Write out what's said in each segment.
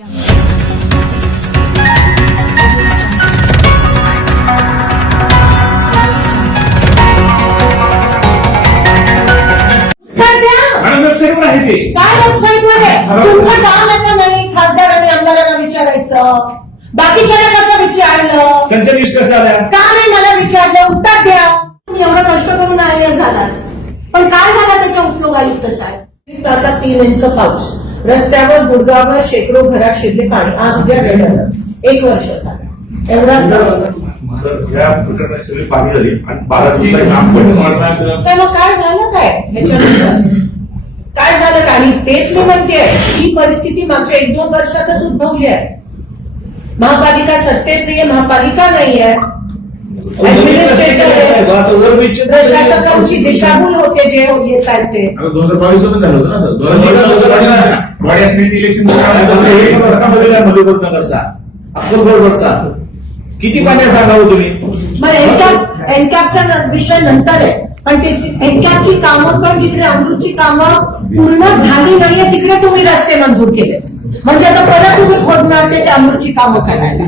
काय तुमचं काम नाही खासदार आणि आमदारांना विचारायचं. बाकीच्याला कसं विचारलं? त्यांच्या कशा आल्या? का नाही मला विचारलं? उत्तर द्या. एवढं कष्ट करून आय झाला पण काय झाला त्याच्या उपयोगायुक्त साहेब? तीन तासात तीन इंच पाऊस. रस्त्यावर गुडगावर शेकडो घरात शिरले पाणी. आज उद्या गेलं एक वर्ष झालं. एवढाच पाऊस. सर या प्रकरणात सगळी पाणी झाली आणि बारा दिवसात काम पण तर मग काय झालं काय? ह्याच्यानंतर? काय झालं का आणि तेच मी म्हणते ही परिस्थिती मागच्या एक दोन वर्षातच उद्भवली आहे. महापालिका सत्तेप्रिय महापालिका नाही आहे. प्रशासकांची दिशाभूल होते जे हो- येत आहेत ते. दोन हजार बावीसमध्ये झालं होतं ना हजार बावीस इलेक्शन नगरचा अक्कलकोट रस्ता किती पाण्या सांगावं तुम्ही? मग एनकॅप एनकॅपचा विषय नंतर आहे. पण ते एनकॅपची कामं पण जिकडे अमृतची कामं पूर्ण झाली नाहीये तिकडे तुम्ही रस्ते मंजूर केले. म्हणजे आता परत तुम्ही खोदणार ते अमृतची कामं करायला.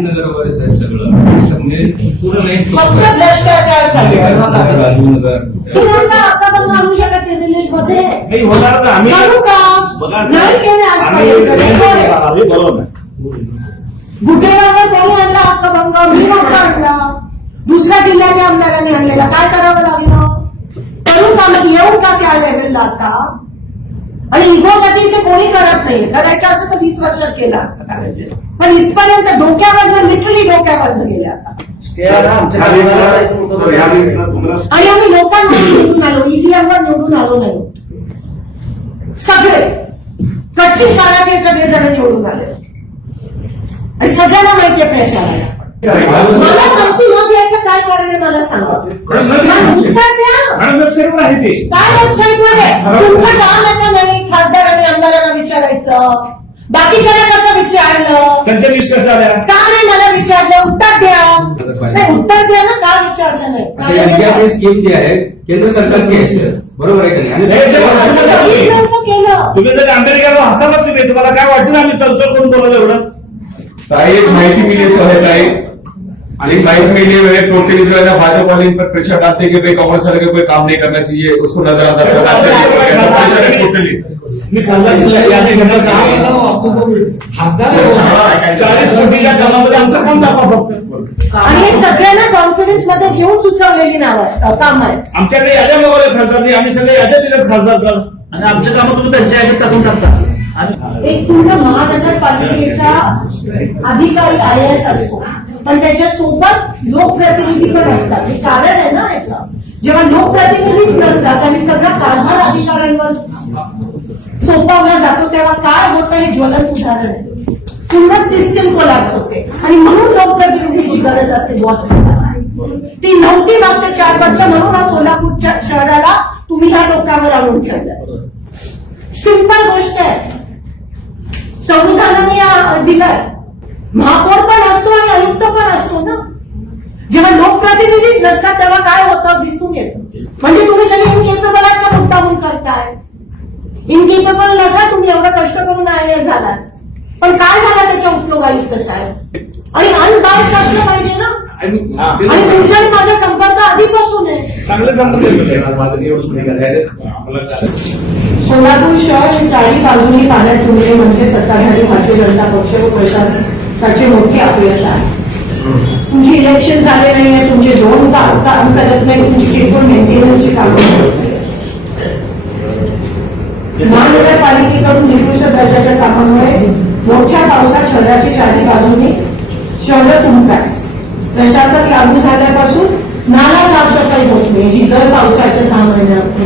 म्हणजे पूर्ण नाही फक्त भ्रष्टाचार चालू आहे महापालिकेत. तुम्हाला आता पण आणू शकत मध्ये नाही होणार ना आम्ही करू का? बघा केले बरोबर नाही. कोणी आणला हक्कभंग मी नव्हता आणला. दुसऱ्या जिल्ह्याच्या आमदारांनी आणलेला. काय करावं लागलं? करू का मग येऊ का त्या लेवलला आता? आणि इगोसाठी ते कोणी करत नाही. करायचं असं तर वीस वर्षात केलं असतं करायचं पण इथपर्यंत डोक्यावरनं लिटरली डोक्यावरनं गेले आता. ते आहे ना, आमच्या गाडीला एक मोठं सर, या वेळेला तुम्हाला आणि आम्ही लोकांवर निवडून आलो. ईव्हीएमवर निवडून आलो नाही. सगळे. कठीण काळात हे सगळे जण निवडून आले. आणि सगळ्यांना माहितीये पैसा मला नव्हती न द्यायचं काय कारण आहे मला सांगा. आहे. काय वेबसाईटवर आहे तुमचं काम आहे का नाही खासदार आणि आमदारांना विचारायचं. बाकीच्याला कसं विचारलं? त्यांच्या आल्या? का नाही मला विचारलं? उत्तर द्या. नाही उत्तर द्या ना का विचारलं नाही? आता स्कीम जी आहे केंद्र सरकारची आहे सर बरोबर आहे का नाही हे आणि तुम्ही अमेरिकेला हसालाच तुम्ही तुम्हाला काय वाटलं आम्ही करून बोललो एवढं ताई एक माहिती मिली सो है ताई एक माहिती मिली है टोटली जो है ना भाजपा वाले इन पर प्रेशर डालते हैं कि भाई कांग्रेस वाले को कोई काम नहीं करना चाहिए उसको नजरअंदाज करना चाहिए ऐसा प्रेशर है टोटली मी खासदार चाळीस कोटीच्या कामामध्ये आमचा कोण दाखवा फक्त? आणि हे सगळ्यांना कॉन्फिडन्समध्ये घेऊन सुचवलेली नाव आहे काम आहे. आमच्याकडे याद्या मागवल्या खासदारनी आम्ही सगळे याद्या दिल्यात खासदार आणि आमच्या कामं तुम्ही त्यांच्या ह्याच्यात टाकून टाकता आम्ही- एक पूर्ण महानगरपालिकेचा अधिकारी आय एस असतो. पण त्याच्या सोबत लोकप्रतिनिधी पण असतात. हे कारण आहे ना याचं. जेव्हा लोकप्रतिनिधीच नसतात आणि सगळं कारभार अधिकाऱ्यांवर सोपवला जातो तेव्हा काय होतं हे ज्वलंत उदाहरण आहे. पूर्ण सिस्टीम कोलॅप्स होते. आणि म्हणून लोकप्रतिनिधीची गरज असते वॉच ती नव्हती मागच्या चार वर्ष म्हणून हा सोलापूरच्या शहराला तुम्ही ह्या लोकांवर आणून ठेवलं. सिंपल गोष्ट आहे. संविधानाने या दिलाय महापौर पण असतो आणि आयुक्त पण असतो ना. जेव्हा लोकप्रतिनिधीच नसतात तेव्हा काय होतं? दिसून येत. म्हणजे तुम्ही सगळे इनकेपेबल आहेत का मुद्दामून करताय. इनकेपेबल नसा तुम्ही एवढं कष्ट करून आय झालात पण काय झालं उपयोगायुक्त साहेब. आणि अनबाउन्स असलं पाहिजे ना? आणि तुमच्या आणि माझा संपर्क आधीपासून आहे. चांगले नाही. सोलापूर शहर हे चारी बाजूनी पाण्यात ठेवले म्हणजे सत्ताधारी भारतीय जनता पक्ष व प्रशासनाचे मोठे अपयश आहे. तुमची इलेक्शन झाले नाहीये तुमचे झोन का- काम करत नाही तुमची किरकोळ मेंटेनन्सची कामं होत नाहीये. महानगरपालिकेकडून निकृष्ट दर्जाच्या कामामुळे शहराची चारी बाजूनी शहर तुमतात प्रशासन लागू झाल्यापासून नाला साफसफाई होत नाही जी दर पावसाच्या सहा महिन्यात